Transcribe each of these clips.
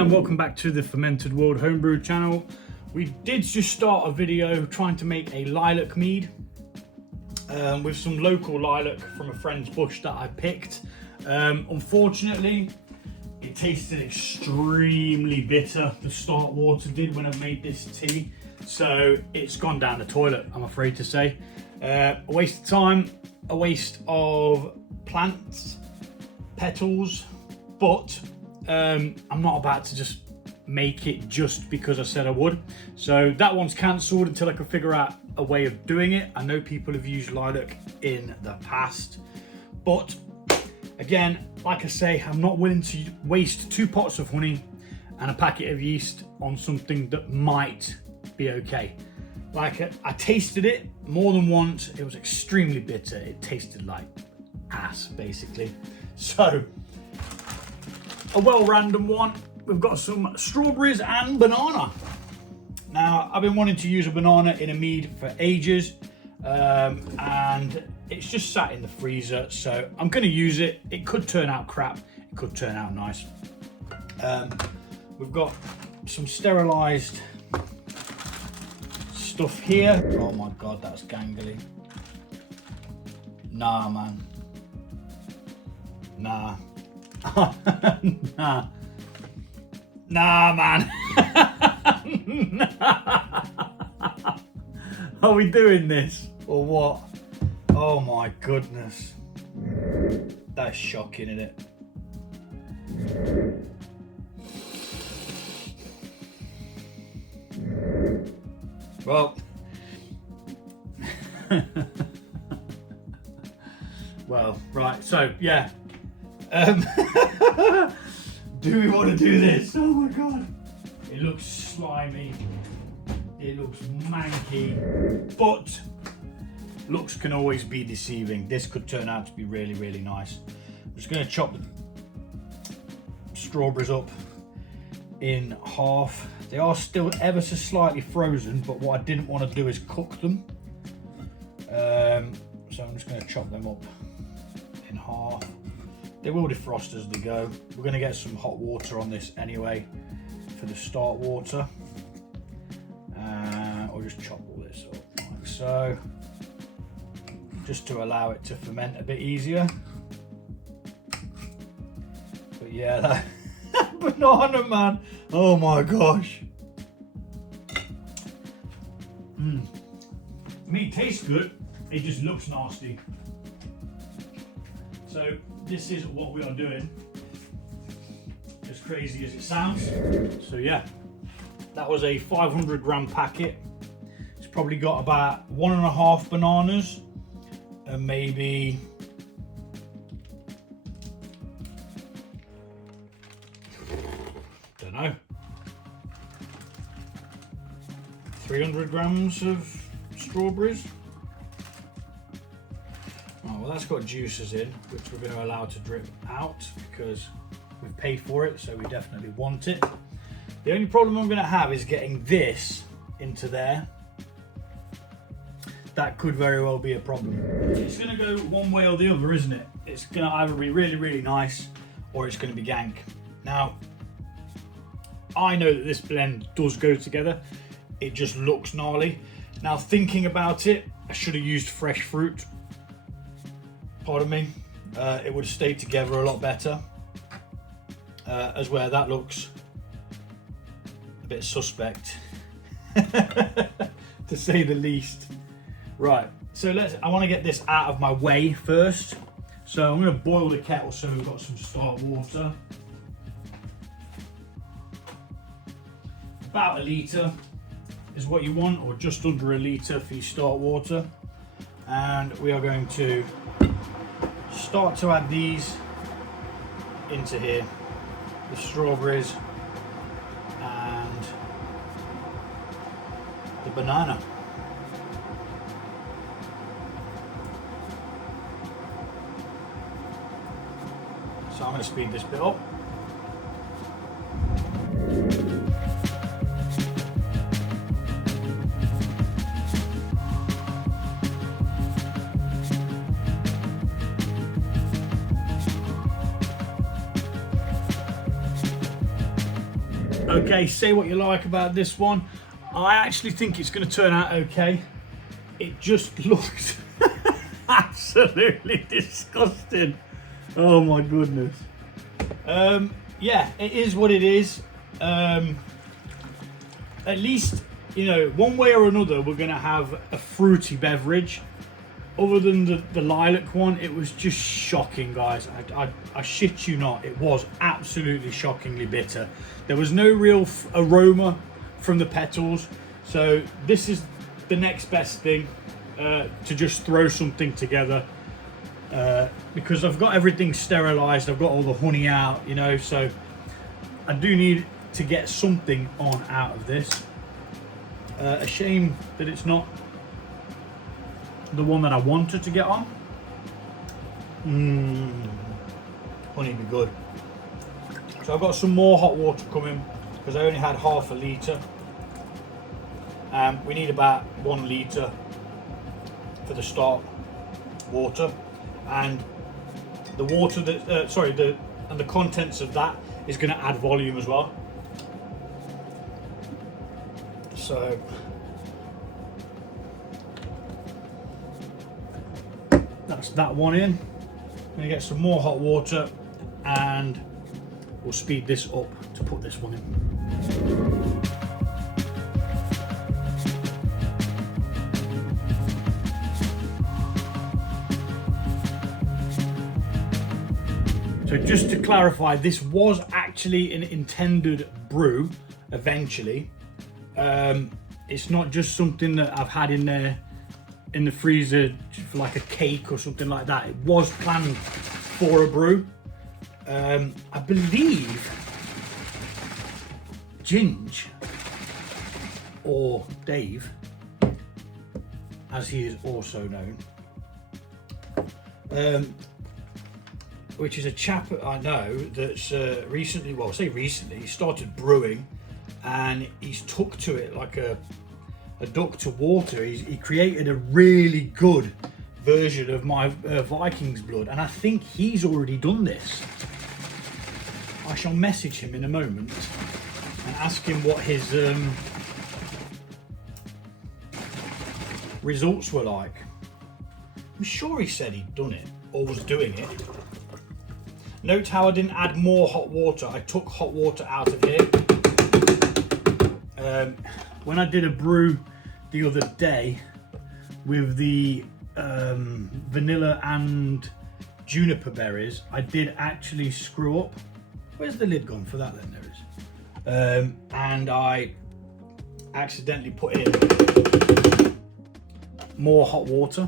and welcome back to the Fermented World Homebrew channel. We did just start a video trying to make a lilac mead with some local lilac from a friend's bush that I picked. Unfortunately, it tasted extremely bitter. The start water did when I made this tea, so it's gone down the toilet, I'm afraid to say. A waste of time, a waste of plants, petals, but I'm not about to just make it just because I said I would. So that one's cancelled until I can figure out a way of doing it. I know people have used lilac in the past, but again, like I say, I'm not willing to waste 2 pots of honey and a packet of yeast on something that might be okay. Like I tasted it more than once. It was extremely bitter. It tasted like ass, basically. So a well random one. We've got some strawberries and banana. Now, I've been wanting to use a banana in a mead for ages, and it's just sat in the freezer, so I'm going to use it. It could turn out crap, it could turn out nice. We've got some sterilised stuff here. Oh my god, that's gangly. Nah, man. Nah. Nah, man. Nah. Are we doing this or what? Oh my goodness. That's shocking, isn't it? Well. Well, right, so yeah. Do we want to do this? Oh my god. It looks slimy. It looks manky. But looks can always be deceiving. This could turn out to be really, really nice. I'm just going to chop the strawberries up in half. They are still ever so slightly frozen, but what I didn't want to do is cook them. So I'm just going to chop them up in half. They will defrost as they go. We're going to get some hot water on this anyway for the start water. Or just chop all this up like so, just to allow it to ferment a bit easier. But yeah, that banana, man. Oh my gosh. Meat tastes good. It just looks nasty. So this is what we are doing, as crazy as it sounds. So yeah, that was a 500 gram packet. It's probably got about 1.5 bananas and maybe don't know, 300 grams of strawberries. Well, that's got juices in, which we're going to allow to drip out because we've paid for it, so we definitely want it. The only problem I'm going to have is getting this into there. That could very well be a problem. It's going to go one way or the other, isn't it? It's going to either be really, really nice or it's going to be gank. Now, I know that this blend does go together. It just looks gnarly. Now, thinking about it, I should have used fresh fruit. Pardon me. It would have stayed together a lot better. As where that looks a bit suspect, to say the least. Right, so I want to get this out of my way first. So I'm going to boil the kettle so we've got some start water. About 1 litre is what you want, or just under 1 litre for your start water. And we are going to start to add these into here, the strawberries and the banana. So I'm going to speed this bit up. Okay, say what you like about this one. I actually think it's going to turn out okay. It just looked absolutely disgusting. Oh my goodness. Yeah, it is what it is. At least, you know, one way or another, we're going to have a fruity beverage. Other than the lilac one, it was just shocking, guys. I shit you not, it was absolutely shockingly bitter. There was no real aroma from the petals, so this is the next best thing, to just throw something together, because I've got everything sterilized, I've got all the honey out, you know, so I do need to get something on out of this. A shame that it's not the one that I wanted to get on. Honey be good. So I've got some more hot water coming because I only had half a litre. We need about 1 litre for the start water, and the water that and the contents of that is going to add volume as well. So that's that one in. I'm going to get some more hot water and we'll speed this up to put this one in. So just to clarify, this was actually an intended brew eventually. It's not just something that I've had in there in the freezer for like a cake or something like that. It was planned for a brew. I believe Ginge, or Dave, as he is also known, which is a chap I know that's recently, well, I say recently, he started brewing and he's took to it like a duck to water. He created a really good version of my Viking's blood, and I think he's already done this. I shall message him in a moment and ask him what his results were like. I'm sure he said he'd done it or was doing it. Note how I didn't add more hot water. I took hot water out of here. When I did a brew the other day with the vanilla and juniper berries, I did actually screw up. Where's the lid gone for that then? There is. And I accidentally put in more hot water,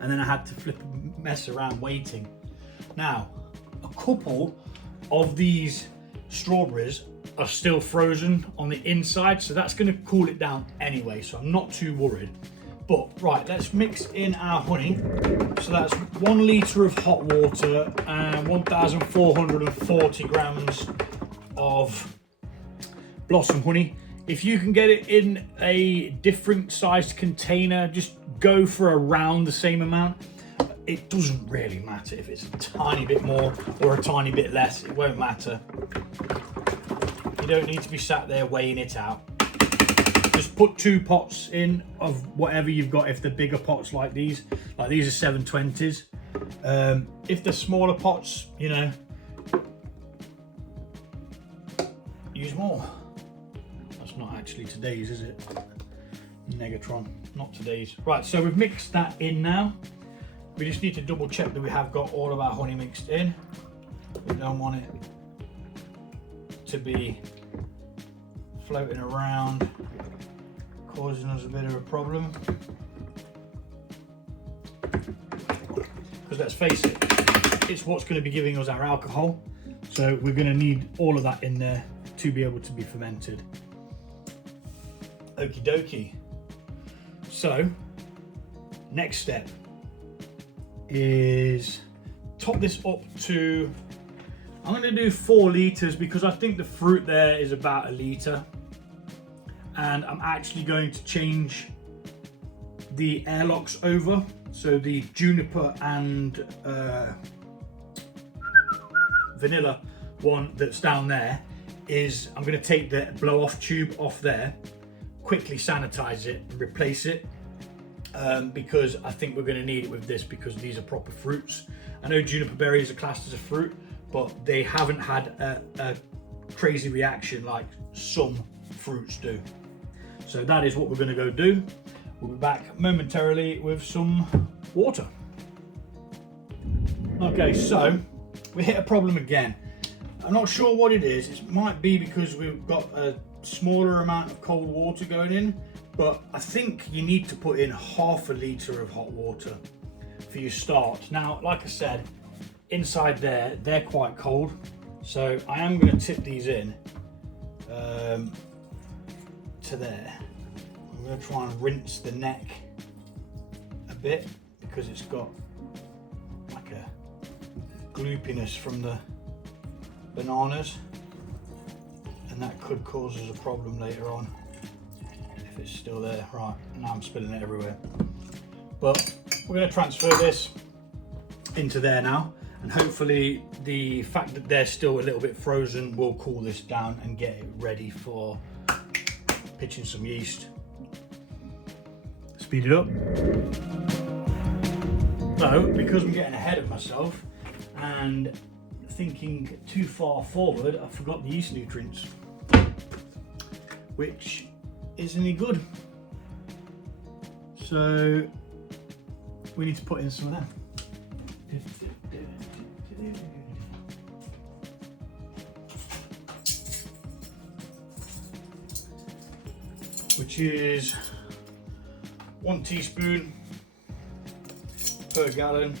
and then I had to mess around waiting. Now, a couple of these strawberries are still frozen on the inside, so that's going to cool it down anyway, so I'm not too worried. But right, let's mix in our honey. So that's 1 litre of hot water and 1,440 grams of blossom honey. If you can get it in a different sized container, just go for around the same amount. It doesn't really matter if it's a tiny bit more or a tiny bit less, it won't matter. You don't need to be sat there weighing it out. Just put 2 pots in of whatever you've got. If they're bigger pots like these are 720s. If they're smaller pots, you know, use more. That's not actually today's, is it? Negatron, not today's. Right, so we've mixed that in now. We just need to double check that we have got all of our honey mixed in. We don't want it to be floating around, causing us a bit of a problem. Because let's face it, it's what's going to be giving us our alcohol. So we're going to need all of that in there to be able to be fermented. Okie dokie. So, next step is top this up to, I'm going to do 4 litres because I think the fruit there is about 1 litre. And I'm actually going to change the airlocks over. So the juniper and vanilla one that's down there is I'm going to take the blow off tube off there, quickly sanitize it and replace it, because I think we're going to need it with this, because these are proper fruits. I know juniper berries are classed as a fruit, but they haven't had a crazy reaction like some fruits do. So that is what we're going to go do. We'll be back momentarily with some water. Okay, so we hit a problem again. I'm not sure what it is. It might be because we've got a smaller amount of cold water going in, but I think you need to put in half a litre of hot water for your start. Now, like I said, inside there, they're quite cold. So I am going to tip these in to there. I'm going to try and rinse the neck a bit because it's got like a gloopiness from the bananas, and that could cause us a problem later on if it's still there. Right, now I'm spilling it everywhere. But we're going to transfer this into there now, and hopefully the fact that they're still a little bit frozen will cool this down and get it ready for pitching some yeast. Speed it up. So, because I'm getting ahead of myself and thinking too far forward, I forgot the yeast nutrients, which isn't any good. So we need to put in some of them. Which is 1 teaspoon per gallon.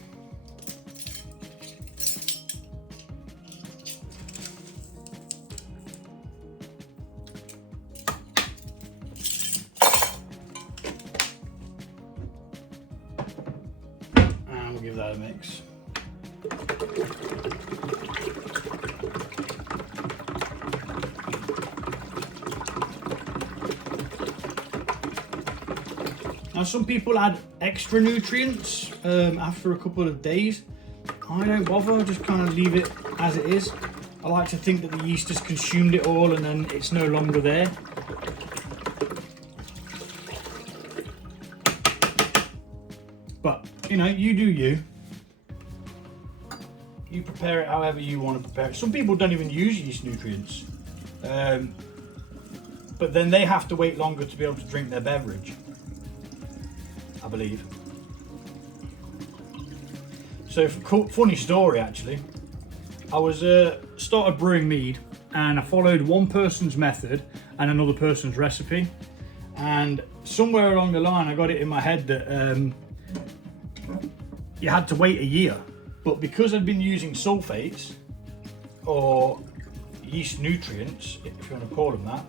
And we'll give that a mix. Now, some people add extra nutrients after a couple of days. I don't bother, I just kind of leave it as it is. I like to think that the yeast has consumed it all and then it's no longer there. But, you know, you do you. You prepare it however you want to prepare it. Some people don't even use yeast nutrients. But then they have to wait longer to be able to drink their beverage, I believe. So, funny story actually. I was started brewing mead, and I followed one person's method and another person's recipe. And somewhere along the line, I got it in my head that you had to wait a year. But because I'd been using sulfates or yeast nutrients, if you want to call them that,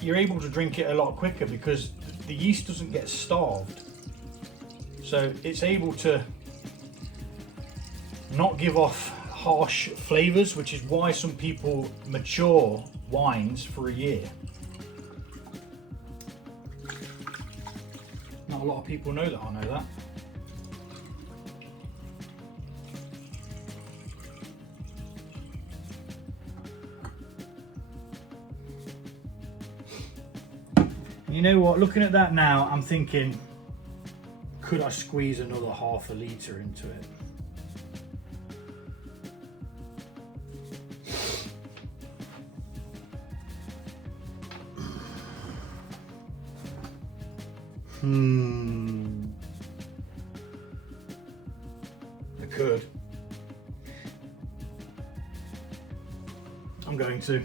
you're able to drink it a lot quicker because the yeast doesn't get starved. So it's able to not give off harsh flavors, which is why some people mature wines for a year. Not a lot of people know that I know that. You know what, looking at that now, I'm thinking, could I squeeze another half a litre into it? I could. I'm going to.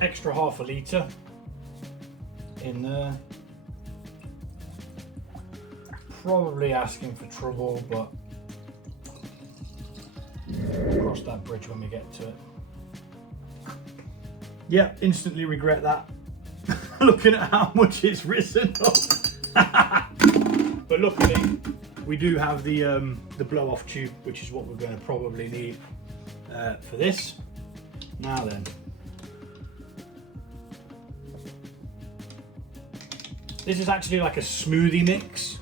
Extra half a litre in there. Probably asking for trouble, but we'll cross that bridge when we get to it. Yeah, instantly regret that. Looking at how much it's risen up. But luckily, we do have the blow-off tube, which is what we're going to probably need for this. Now then. This is actually like a smoothie mix.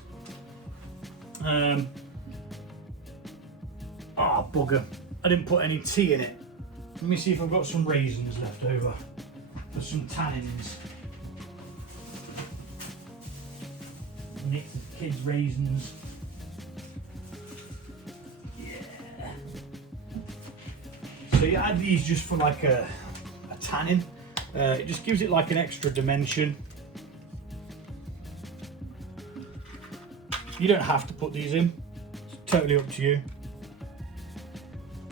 Oh, bugger. I didn't put any tea in it. Let me see if I've got some raisins left over for some tannins. Mix of kids' raisins. Yeah. So you add these just for like a tannin. It just gives it like an extra dimension. You don't have to put these in. It's totally up to you.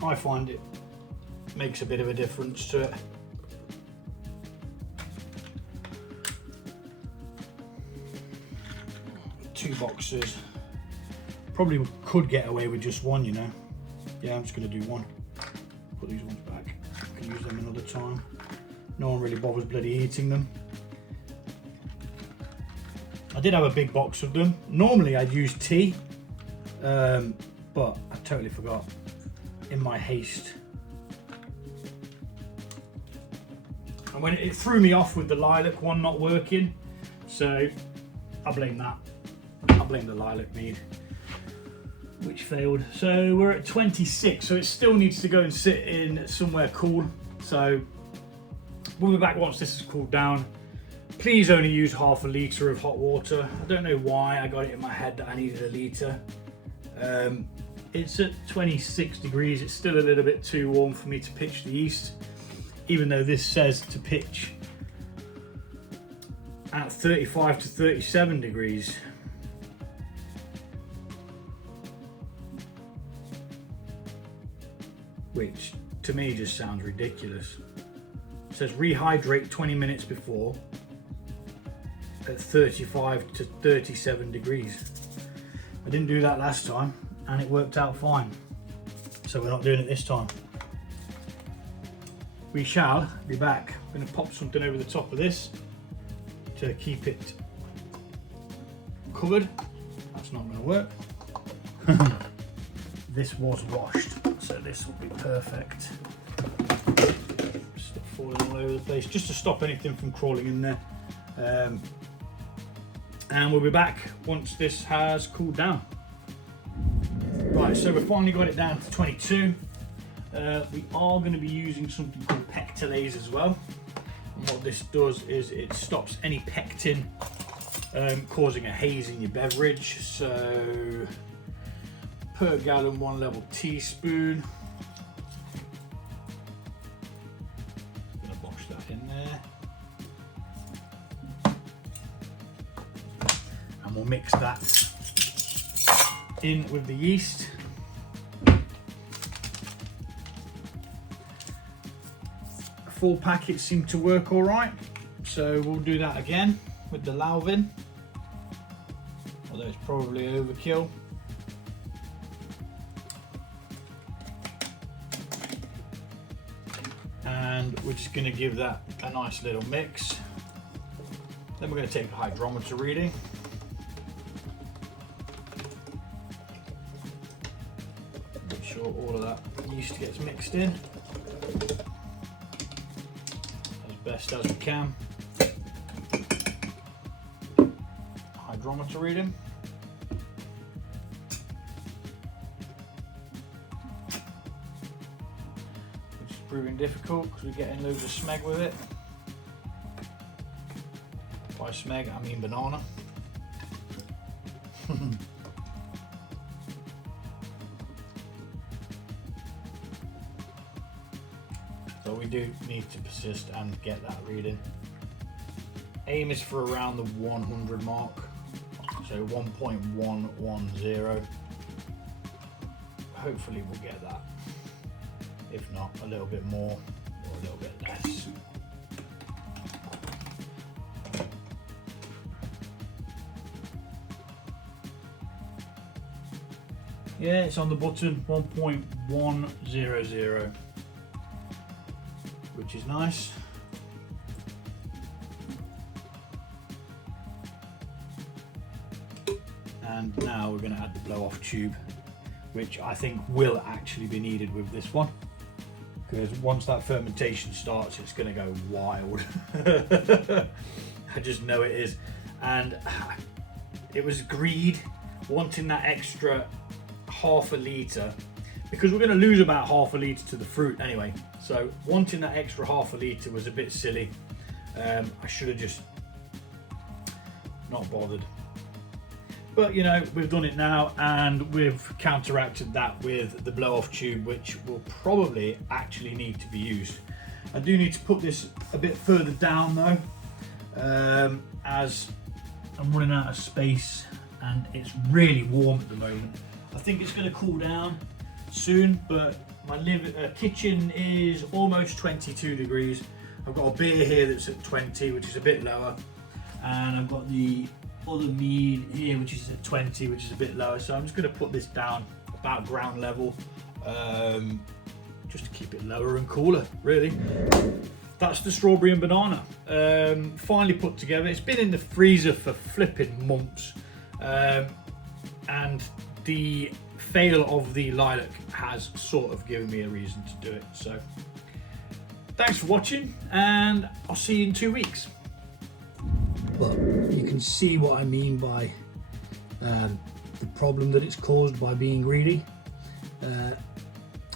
I find it makes a bit of a difference to it. Two boxes. Probably could get away with just one, you know. Yeah, I'm just going to do one. Put these ones back. I can use them another time. No one really bothers bloody eating them. I did have a big box of them. Normally I'd use tea, but I totally forgot in my haste. And when it threw me off with the lilac one not working, so I blame that. I blame the lilac mead, which failed. So we're at 26, so it still needs to go and sit in somewhere cool. So we'll be back once this has cooled down. Please only use half a litre of hot water. I don't know why I got it in my head that I needed a litre. It's at 26 degrees. It's still a little bit too warm for me to pitch the yeast, even though this says to pitch at 35 to 37 degrees. Which to me just sounds ridiculous. It says rehydrate 20 minutes before at 35 to 37 degrees. I didn't do that last time and it worked out fine. So we're not doing it this time. We shall be back. I'm going to pop something over the top of this to keep it covered. That's not going to work. This was washed, so this will be perfect. Stuff falling all over the place, just to stop anything from crawling in there. And we'll be back once this has cooled down. Right, so we've finally got it down to 22. We are going to be using something called pectolase as well. And what this does is it stops any pectin causing a haze in your beverage. So per gallon, 1 level teaspoon. I'm going to wash that in there. And we'll mix that in with the yeast. Full packets seem to work all right, so we'll do that again with the lalvin, although it's probably overkill. And we're just going to give that a nice little mix. Then we're going to take a hydrometer reading. Make sure all of that yeast gets mixed in as best as we can. Hydrometer reading. Which is proving difficult because we're getting loads of smeg with it. By smeg, I mean banana. So we do need to persist and get that reading. Aim is for around the 100 mark, so 1.110. Hopefully we'll get that. If not, a little bit more or a little bit less. Yeah, it's on the button, 1.100, which is nice. And now we're going to add the blow off tube, which I think will actually be needed with this one, because once that fermentation starts, it's going to go wild. I just know it is. and it was greed, wanting that extra half a litre, because we're going to lose about half a litre to the fruit anyway. So wanting that extra half a litre was a bit silly. I should have just not bothered. But you know, we've done it now, and we've counteracted that with the blow off tube, which will probably actually need to be used. I do need to put this a bit further down though, as I'm running out of space and it's really warm at the moment. I think it's going to cool down soon, but my kitchen is almost 22 degrees. I've got a beer here that's at 20, which is a bit lower, and I've got the other mead here which is at 20, which is a bit lower. So I'm just going to put this down about ground level, just to keep it lower and cooler, really. That's the strawberry and banana, finally put together. It's been in the freezer for flipping months, and the fail of the lilac has sort of given me a reason to do it. So thanks for watching, and I'll see you in 2 weeks. Well, you can see what I mean by the problem that it's caused by being greedy.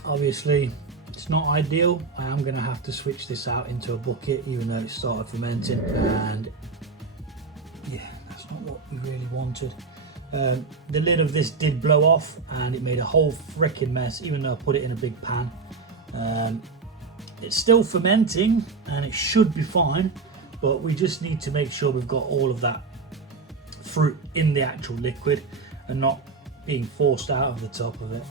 Obviously, it's not ideal. I am going to have to switch this out into a bucket, even though it started fermenting, and yeah, that's not what we really wanted. The lid of this did blow off, and it made a whole freaking mess, even though I put it in a big pan. It's still fermenting, and it should be fine, but we just need to make sure we've got all of that fruit in the actual liquid and not being forced out of the top of it.